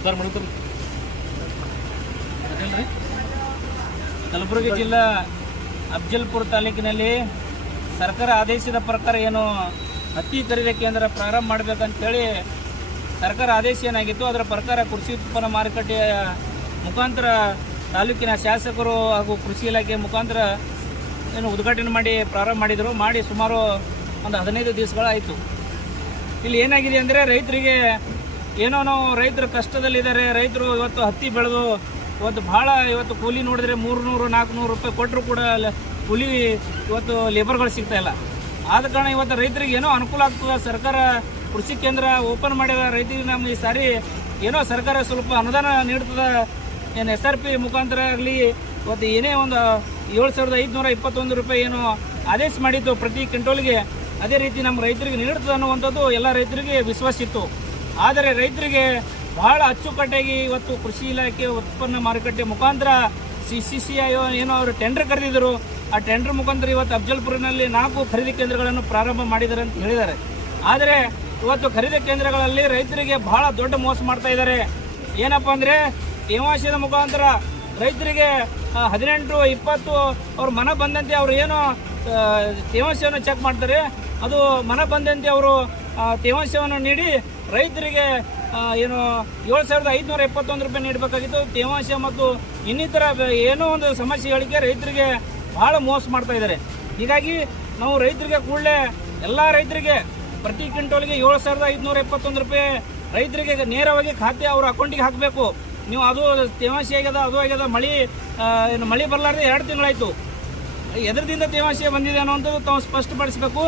ಉದ್ದಾರ ಮಾಡ್ತಾರೆ ಕಲಬುರಗಿ ಜಿಲ್ಲಾ ಅಫ್ಜಲ್ಪುರ ತಾಲೂಕಿನಲ್ಲಿ ಸರ್ಕಾರ ಆದೇಶದ ಪ್ರಕಾರ ಏನು ಹತ್ತಿ ಖರೀದಿ ಕೇಂದ್ರ ಪ್ರಾರಂಭ ಮಾಡಬೇಕಂತೇಳಿ ಸರ್ಕಾರ ಆದೇಶ ಏನಾಗಿತ್ತು, ಅದರ ಪ್ರಕಾರ ಕೃಷಿ ಉತ್ಪನ್ನ ಮಾರುಕಟ್ಟೆಯ ಮುಖಾಂತರ ತಾಲೂಕಿನ ಶಾಸಕರು ಹಾಗೂ ಕೃಷಿ ಇಲಾಖೆ ಮುಖಾಂತರ ಏನು ಉದ್ಘಾಟನೆ ಮಾಡಿ ಪ್ರಾರಂಭ ಮಾಡಿದರು. ಮಾಡಿ ಸುಮಾರು ಒಂದು ಹದಿನೈದು ದಿವಸಗಳಾಯಿತು. ಇಲ್ಲಿ ಏನಾಗಿದೆ ಅಂದರೆ ರೈತರಿಗೆ ಏನೋ ನಾವು ರೈತರು ಕಷ್ಟದಲ್ಲಿದ್ದಾರೆ, ರೈತರು ಇವತ್ತು ಹತ್ತಿ ಬೆಳೆದು ಇವತ್ತು ಭಾಳ ಇವತ್ತು ಕೂಲಿ ನೋಡಿದ್ರೆ ಮೂರು ನೂರು ನಾಲ್ಕು ನೂರು ರೂಪಾಯಿ ಕೊಟ್ಟರು ಕೂಡ ಕೂಲಿ ಇವತ್ತು ಲೇಬರ್ಗಳು ಸಿಗ್ತಾಯಿಲ್ಲ ಆದ ಕಾರಣ ಇವತ್ತು ರೈತರಿಗೆ ಏನೋ ಅನುಕೂಲ ಆಗ್ತದೆ, ಸರ್ಕಾರ ಕೃಷಿ ಕೇಂದ್ರ ಓಪನ್ ಮಾಡಿದ ರೈತರಿಗೆ ನಮ್ಗೆ ಈ ಸಾರಿ ಏನೋ ಸರ್ಕಾರ ಸ್ವಲ್ಪ ಅನುದಾನ ನೀಡ್ತದೆ. ಏನು ಎಸ್ ಆರ್ ಪಿ ಮುಖಾಂತರ ಆಗಲಿ, ಇವತ್ತು ಏನೇ ಒಂದು ಏಳು ಸಾವಿರದ ಐದುನೂರ ಇಪ್ಪತ್ತೊಂದು ರೂಪಾಯಿ ಏನು ಆದೇಶ ಮಾಡಿದ್ದು ಪ್ರತಿ ಕ್ವಿಂಟೋಲ್ಗೆ, ಅದೇ ರೀತಿ ನಮ್ಮ ರೈತರಿಗೆ ನೀಡ್ತದೆ ಅನ್ನುವಂಥದ್ದು ಎಲ್ಲ ರೈತರಿಗೆ ವಿಶ್ವಾಸ ಇತ್ತು. ಆದರೆ ರೈತರಿಗೆ ಬಹಳ ಅಚ್ಚುಕಟ್ಟಾಗಿ ಇವತ್ತು ಕೃಷಿ ಇಲಾಖೆ ಉತ್ಪನ್ನ ಮಾರುಕಟ್ಟೆ ಮುಖಾಂತರ ಸಿ ಸಿ ಸಿ ಐ ಏನೋ ಅವರು ಟೆಂಡರ್ ಕರೆದಿದ್ದರು. ಆ ಟೆಂಡರ್ ಮುಖಾಂತರ ಇವತ್ತು ಅಫ್ಜಲ್ಪುರಿನಲ್ಲಿ ನಾಲ್ಕು ಖರೀದಿ ಕೇಂದ್ರಗಳನ್ನು ಪ್ರಾರಂಭ ಮಾಡಿದ್ದಾರೆ ಅಂತ ಹೇಳಿದ್ದಾರೆ. ಆದರೆ ಇವತ್ತು ಖರೀದಿ ಕೇಂದ್ರಗಳಲ್ಲಿ ರೈತರಿಗೆ ಬಹಳ ದೊಡ್ಡ ಮೋಸ ಮಾಡ್ತಾ ಇದ್ದಾರೆ. ಏನಪ್ಪ ಅಂದರೆ ತೇವಾಂಶದ ಮುಖಾಂತರ ರೈತರಿಗೆ ಹದಿನೆಂಟು, ಇಪ್ಪತ್ತು ಅವ್ರ ಮನ ಬಂದಂತೆ ಅವರು ಏನು ತೇವಾಂಶವನ್ನು ಚೆಕ್ ಮಾಡ್ತಾರೆ. ಅದು ಮನ ಬಂದಂತೆ ಅವರು ತೇವಾಂಶವನ್ನು ನೀಡಿ ರೈತರಿಗೆ ಏನು, ಏಳು ಸಾವಿರದ ಐದುನೂರ ಎಪ್ಪತ್ತೊಂದು ರೂಪಾಯಿ ನೀಡಬೇಕಾಗಿತ್ತು. ತೇವಾಂಶ ಮತ್ತು ಇನ್ನಿತರ ಏನೋ ಒಂದು ಸಮಸ್ಯೆಗಳಿಗೆ ರೈತರಿಗೆ ಬಹಳ ಮೋಸ ಮಾಡ್ತಾ ಇದ್ದಾರೆ. ಹೀಗಾಗಿ ನಾವು ರೈತರಿಗೆ ಕೂಡಲೇ ಎಲ್ಲ ರೈತರಿಗೆ, ಪ್ರತಿ ಕ್ವಿಂಟೋಲ್ಗೆ ಏಳು ಸಾವಿರದ ಐದುನೂರ ಎಪ್ಪತ್ತೊಂದು ರೂಪಾಯಿ ರೈತರಿಗೆ ನೇರವಾಗಿ ಖಾತೆ ಅವ್ರ ಅಕೌಂಟಿಗೆ ಹಾಕಬೇಕು. ನೀವು ಅದು ತೇವಾಂಶ ಆಗ್ಯದ, ಅದು ಆಗ್ಯದ, ಮಳೆ ಏನು, ಮಳೆ ಬರಲಾರ್ದೆ ಎರಡು ತಿಂಗಳಾಯಿತು. ಎದರದಿಂದ ತೇವಾಂಶ ಬಂದಿದೆ ಅನ್ನೋಂಥದ್ದು ತಾವು ಸ್ಪಷ್ಟಪಡಿಸಬೇಕು.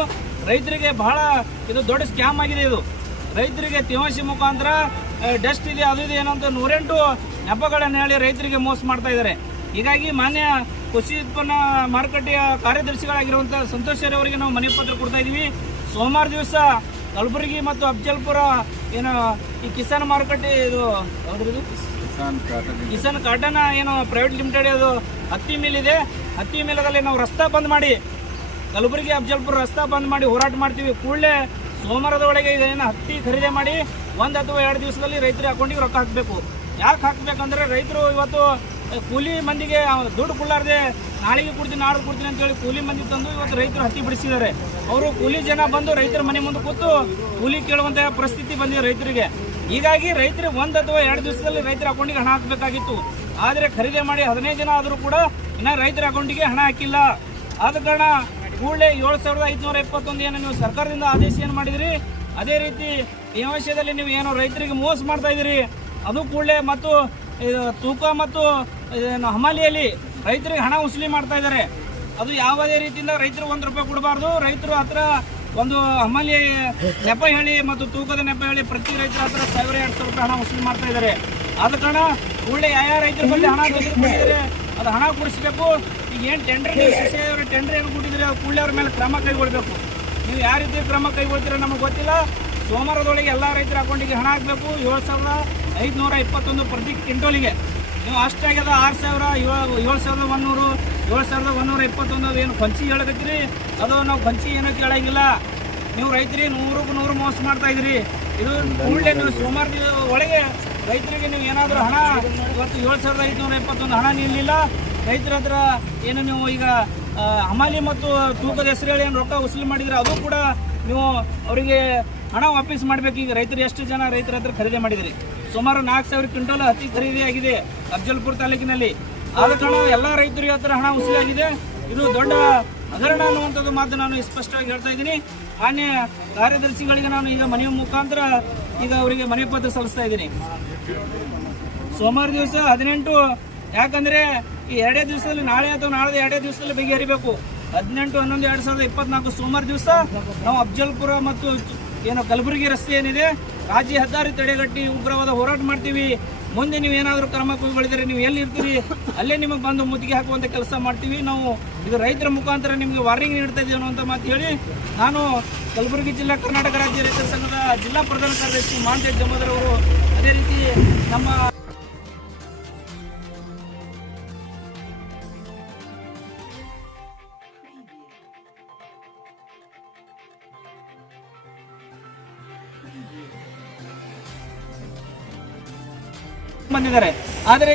ರೈತರಿಗೆ ಬಹಳ ಇದು ದೊಡ್ಡ ಸ್ಕ್ಯಾಮ್ ಆಗಿದೆ ಇದು. ರೈತರಿಗೆ ತೇವಾಂಶ ಮುಖಾಂತರ ಡಸ್ಟ್ ಇದೆ ಅದು ಇದೆ ಏನಂತ ಅಂತ ನೂರೆಂಟು ನೆಪಗಳನ್ನು ಹೇಳಿ ರೈತರಿಗೆ ಮೋಸ ಮಾಡ್ತಾ ಇದ್ದಾರೆ. ಹೀಗಾಗಿ ಮಾನ್ಯ ಕೃಷಿ ಉತ್ಪನ್ನ ಮಾರುಕಟ್ಟೆಯ ಕಾರ್ಯದರ್ಶಿಗಳಾಗಿರುವಂಥ ಸಂತೋಷ್ ಅವರಿಗೆ ನಾವು ಮನೆ ಪತ್ರ ಕೊಡ್ತಾ ಇದ್ದೀವಿ. ಸೋಮವಾರ ದಿವಸ ಕಲಬುರಗಿ ಮತ್ತು ಅಫ್ಜಲ್ಪುರ ಏನು ಈ ಕಿಸಾನ್ ಮಾರುಕಟ್ಟೆ ಇದು ಯಾವ್ದ್ರದ್ದು ಕಿಸಾನ್ ಕಾಟನ್ ಏನು ಪ್ರೈವೇಟ್ ಲಿಮಿಟೆಡ್ ಅದು ಹತ್ತಿ ಮಿಲ್ ಇದೆ. ಹತ್ತಿ ಮಿಲದಲ್ಲಿ ನಾವು ರಸ್ತೆ ಬಂದ್ ಮಾಡಿ ಕಲಬುರಗಿ, ಅಫಜಲ್ಪುರ ರಸ್ತಾ ಬಂದ್ ಮಾಡಿ ಹೋರಾಟ ಮಾಡ್ತೀವಿ. ಕೂಡಲೇ ಸೋಮವಾರದ ಒಳಗೆ ಇದನ್ನು ಹತ್ತಿ ಖರೀದಿ ಮಾಡಿ ಒಂದು ಅಥವಾ ಎರಡು ದಿವಸದಲ್ಲಿ ರೈತರ ಅಕೌಂಟಿಗೆ ರೊಕ್ಕ ಹಾಕಬೇಕು. ಯಾಕೆ ಹಾಕಬೇಕಂದ್ರೆ ರೈತರು ಇವತ್ತು ಕೂಲಿ ಮಂದಿಗೆ ದುಡ್ಡು ಕೊಡಲಾರ್ದೆ ನಾಳೆಗೆ ಕೊಡ್ತೀನಿ ನಾಳೆ ಕೊಡ್ತೀನಿ ಅಂತೇಳಿ ಕೂಲಿ ಮಂದಿ ತಂದು ಇವತ್ತು ರೈತರು ಹತ್ತಿ ಬಿಡಿಸಿದ್ದಾರೆ. ಅವರು ಕೂಲಿ ಜನ ಬಂದು ರೈತರ ಮನೆ ಮುಂದೆ ಕೂತು ಕೂಲಿ ಕೇಳುವಂತಹ ಪರಿಸ್ಥಿತಿ ಬಂದಿದೆ ರೈತರಿಗೆ. ಹೀಗಾಗಿ ರೈತರು ಒಂದು ಅಥವಾ ಎರಡು ದಿವಸದಲ್ಲಿ ರೈತರ ಅಕೌಂಟಿಗೆ ಹಣ ಹಾಕಬೇಕಾಗಿತ್ತು. ಆದರೆ ಖರೀದಿ ಮಾಡಿ ಹದಿನೈದು ದಿನ ಆದರೂ ಕೂಡ ಇನ್ನು ರೈತರ ಅಕೌಂಟಿಗೆ ಹಣ ಹಾಕಿಲ್ಲ. ಆದ ಕಾರಣ ಕೂಡಲೇ ಏಳು ಸಾವಿರದ ಐದುನೂರ ಎಪ್ಪತ್ತೊಂದು ಏನು ನೀವು ಸರ್ಕಾರದಿಂದ ಆದೇಶ ಏನು ಮಾಡಿದಿರಿ? ಅದೇ ರೀತಿ ವಿಷಯದಲ್ಲಿ ನೀವು ಏನು ರೈತರಿಗೆ ಮೋಸ ಮಾಡ್ತಾ ಇದ್ದೀರಿ. ಅದು ಕೂಡಲೇ ಮತ್ತು ತೂಕ ಮತ್ತು ಹಮಾಲಿಯಲ್ಲಿ ರೈತರಿಗೆ ಹಣ ವಸೂಲಿ ಮಾಡ್ತಾ ಇದ್ದಾರೆ. ಅದು ಯಾವುದೇ ರೀತಿಯಿಂದ ರೈತರು ಒಂದು ರೂಪಾಯಿ ಕೊಡಬಾರ್ದು. ರೈತರು ಹತ್ರ ಒಂದು ಹಮಾಲಿ ನೆಪ ಹೇಳಿ ಮತ್ತು ತೂಕದ ನೆಪ ಹೇಳಿ ಪ್ರತಿ ರೈತರ ಹತ್ರ ಸಾವಿರ, ಎರಡು ಸಾವಿರ ರೂಪಾಯಿ ಹಣ ವಸೂಲಿ ಮಾಡ್ತಾ ಇದ್ದಾರೆ. ಆದ ಕಾರಣ ಒಳ್ಳೆ ಯಾವ ರೈತರ ಬಗ್ಗೆ ಹಣ ಅದು ಹಣ ಕೊಡಿಸ್ಬೇಕು ಏನು ಟೆಂಡರ್ ನೀವು ಸಿ ಅವರು ಟೆಂಡರ್ ಏನು ಕೊಟ್ಟಿದ್ರೆ ಕೂಡಲೇ ಅವ್ರ ಮೇಲೆ ಕ್ರಮ ಕೈಗೊಳ್ಬೇಕು. ನೀವು ಯಾವ ರೀತಿ ಕ್ರಮ ಕೈಗೊಳ್ತೀರ ನಮಗೆ ಗೊತ್ತಿಲ್ಲ. ಸೋಮವಾರದೊಳಗೆ ಎಲ್ಲ ರೈತರ ಅಕೌಂಟಿಗೆ ಹಣ ಹಾಕಬೇಕು. ಏಳು ಸಾವಿರದ ಐದುನೂರ ಇಪ್ಪತ್ತೊಂದು ಪ್ರತಿ ಕ್ವಿಂಟೋಲಿಗೆ ನೀವು ಅಷ್ಟಾಗ್ಯದ ಆರು ಸಾವಿರ, ಏಳು ಏಳು ಸಾವಿರದ ಒಂದೂರು ಏಳು ಸಾವಿರದ ಒಂದೂರ ಇಪ್ಪತ್ತೊಂದು ಏನು ಪಂಚಿ ಹೇಳಕತ್ತೀರಿ? ಅದು ನಾವು ಪಂಚಿ ಏನೋ ಕೇಳಂಗಿಲ್ಲ. ನೀವು ರೈತರಿಗೆ ನೂರಕ್ಕೂ ನೂರು ಮೋಸ ಮಾಡ್ತಾ ಇದ್ರಿ ಇದು ಕೂಡಲೇ ನೀವು ಸೋಮವಾರ ಒಳಗೆ ರೈತರಿಗೆ ನೀವು ಏನಾದರೂ ಹಣ, ಇವತ್ತು ಏಳು ಸಾವಿರದ ಐದುನೂರ ಇಪ್ಪತ್ತೊಂದು ಹಣ ನೀಡಲಿಲ್ಲ ರೈತರ ಹತ್ರ ಏನು ನೀವು ಈಗ ಹಮಾಲಿ ಮತ್ತು ತೂಕದ ಹೆಸರು ಹೇಳಿ ಏನು ರೊಕ್ಕ ವಸೂಲಿ ಮಾಡಿದ್ರೆ ಅದು ಕೂಡ ನೀವು ಅವರಿಗೆ ಹಣ ವಾಪಸ್ ಮಾಡಬೇಕು. ಈಗ ರೈತರು ಎಷ್ಟು ಜನ ರೈತರ ಹತ್ರ ಖರೀದಿ ಮಾಡಿದ್ರಿ? ಸುಮಾರು ನಾಲ್ಕು ಸಾವಿರ ಕ್ವಿಂಟಲ್ ಹತ್ತಿ ಖರೀದಿ ಆಗಿದೆ ಅಫ್ಜಲ್ಪುರ ತಾಲೂಕಿನಲ್ಲಿ. ಆದ ಕಾರಣ ಎಲ್ಲ ರೈತರಿಗೆ ಹತ್ರ ಹಣ ವಸೂಲಿ ಆಗಿದೆ. ಇದು ದೊಡ್ಡ ಹಗರಣ ಅನ್ನುವಂಥದ್ದು ಮಾತು ನಾನು ಸ್ಪಷ್ಟವಾಗಿ ಹೇಳ್ತಾ ಇದ್ದೀನಿ. ಮಾನ್ಯ ಕಾರ್ಯದರ್ಶಿಗಳಿಗೆ ನಾನು ಈಗ ಮನೆಯ ಮುಖಾಂತರ ಈಗ ಅವರಿಗೆ ಮನೆ ಪತ್ರ ಸಲ್ಲಿಸ್ತಾ ಇದ್ದೀನಿ. ಸೋಮವಾರ ದಿವಸ ಹದಿನೆಂಟು, ಯಾಕಂದ್ರೆ ಈ ಎರಡೇ ದಿವಸದಲ್ಲಿ ನಾಳೆ ಅಥವಾ ನಾಳೆ ಎರಡೇ ದಿವಸದಲ್ಲಿ ಬಗೆಹರಿಬೇಕು ಹದಿನೆಂಟು, ಹನ್ನೊಂದು, ಎರಡು ಸಾವಿರದ ಇಪ್ಪತ್ನಾಲ್ಕು ಸೋಮವಾರ ದಿವಸ ನಾವು ಅಫಜಲ್ಪುರ ಮತ್ತು ಏನು ಕಲಬುರಗಿ ರಸ್ತೆ ಏನಿದೆ, ರಾಜ್ಯ ಹೆದ್ದಾರಿ ತಡೆಗಟ್ಟಿ ಉಗ್ರವಾದ ಹೋರಾಟ ಮಾಡ್ತೀವಿ. ಮುಂದೆ ನೀವು ಏನಾದರೂ ಕ್ರಮ ಕೈಗೊಳ್ಳಿದರೆ ನೀವು ಎಲ್ಲಿ ಇರ್ತೀರಿ ಅಲ್ಲೇ ನಿಮಗೆ ಬಂದು ಮುತ್ತಿಗೆ ಹಾಕುವಂಥ ಕೆಲಸ ಮಾಡ್ತೀವಿ. ನಾವು ಇದು ರೈತರ ಮುಖಾಂತರ ನಿಮಗೆ ವಾರ್ನಿಂಗ್ ನೀಡ್ತಾ ಇದ್ದೀವಿ ಅನ್ನುವಂಥ ಮಾತು ಹೇಳಿ, ನಾನು ಕಲಬುರಗಿ ಜಿಲ್ಲಾ ಕರ್ನಾಟಕ ರಾಜ್ಯ ರೈತರ ಸಂಘದ ಜಿಲ್ಲಾ ಪ್ರಧಾನ ಕಾರ್ಯದರ್ಶಿ ಮಾಂತೇಶ್ ಜಮೋದರ್ ಅವರು ಅದೇ ರೀತಿ ನಮ್ಮ ಬಂದಿದ್ದಾರೆ ಆದರೆ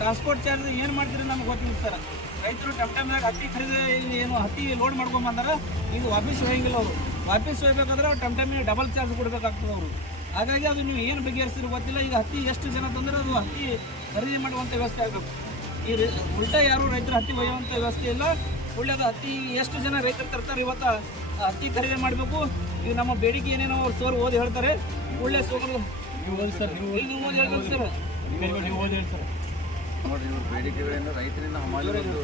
ಟ್ರಾನ್ಸ್ಪೋರ್ಟ್ ಚಾರ್ಜ್ ಏನು ಮಾಡ್ತೀರಿ ನಮ್ಗೆ ಗೊತ್ತಿಲ್ಲ ಸರ್. ರೈತರು ಟಮ್ ಟಮ್ದಾಗ ಹತ್ತಿ ಖರೀದಿ ಏನು ಹತ್ತಿ ಲೋಡ್ ಮಾಡ್ಕೊಂಡ್ ಬಂದಾರ, ಈಗ ವಾಪಸ್ ಹೋಗಿಲ್ಲ ಅವರು. ವಾಪಸ್ ಹೋಗ್ಬೇಕಾದ್ರೆ ಅವ್ರು ಟಮ್ ಟಮ್ಮಿಗೆ ಡಬಲ್ ಚಾರ್ಜ್ ಕೊಡಬೇಕಾಗ್ತದೆ ಅವರು. ಹಾಗಾಗಿ ಅದು ನೀವು ಏನು ಬಗೆಹರಿಸಿದ್ರು ಗೊತ್ತಿಲ್ಲ. ಈಗ ಹತ್ತಿ ಎಷ್ಟು ಜನ ತಂದ್ರೆ ಅದು ಹತ್ತಿ ಖರೀದಿ ಮಾಡುವಂಥ ವ್ಯವಸ್ಥೆ ಆಗಬೇಕು. ಈ ಉಲ್ಟಾ ಯಾರು ರೈತರು ಹತ್ತಿ ಒಯ್ಯುವಂಥ ವ್ಯವಸ್ಥೆ ಇಲ್ಲ. ಒಳ್ಳೆಯದು ಹತ್ತಿ ಎಷ್ಟು ಜನ ರೈತರು ತರ್ತಾರೆ ಇವತ್ತು ಹತ್ತಿ ಖರೀದಿ ಮಾಡಬೇಕು. ಈಗ ನಮ್ಮ ಬೇಡಿಕೆ ಏನೇನೋ ಅವ್ರು ಸೋರ್ ಓದಿ ಹೇಳ್ತಾರೆ. ಒಳ್ಳೆ ಸೋರು ಸರ್ ಸರ್. ಸರ್ ಬೇಡಿಕೆಗಳನ್ನು ರೈತರಿಂದ ಹಮಾಲಿ ಒಂದು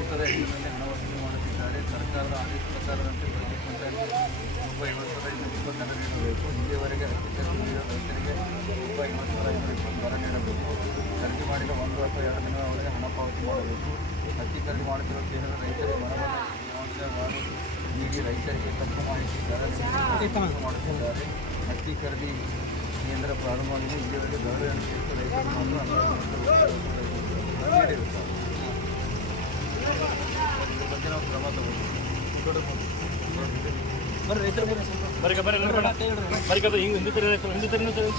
ಊಟದ ಹೆಸರಿನಲ್ಲಿ ಹಣ ವಸೂಲಿ ಮಾಡುತ್ತಿದ್ದಾರೆ. ಸರ್ಕಾರದ ಆದೇಶ ಪ್ರಕಾರದಂತೆ ಪ್ರತಿ ಕ್ವಿಂಟಲ್ಗೆ ರೂಪಾಯಿ ಐವತ್ತು ಸಾವಿರ ಐನೂರ ಇಪ್ಪತ್ತು ದರ ನೀಡಬೇಕು. ರೈತರಿಗೆ ರೂಪಾಯಿ ನೀಡಬೇಕು. ಖರೀದಿ ಮಾಡಿದ ಒಂದು ಅಥವಾ ಎರಡು ದಿನಗಳವರೆಗೆ ಹಣ ಪಾವತಿ ಹತ್ತಿ ಖರೀದಿ ಮಾಡುತ್ತಿರುವ ಕೇಂದ್ರ ರೈತರಿಗೆ ನೀಡಿ ರೈತರಿಗೆ ತಪ್ಪು ಮಾಹಿತಿ ಮಾಡುತ್ತಿದ್ದಾರೆ. ಹತ್ತಿ ಖರೀದಿ ಕೇಂದ್ರ ಪ್ರಾರಂಭವಾಗಿದೆ ಇಲ್ಲಿವರೆಗೆ ಬರ್ರಿ ಇದ್ರ ಬಗ್ಗೆ ನಾವು ಕ್ರಮ ಬರ್ರಿ ಬರ್ರಿ ರೈತರು ಬರ್ರಿ ಸ್ವಲ್ಪ. ಬರೀ ಬರೀ ಬರ್ರಿ ಬರ್ರಿ ಬರ್ರಿ ಬರೀ ಹಿಂಗೆ ಬರ್ರಿ ಬರ್ರಿ ಬರ್ರಿ ಸರಿ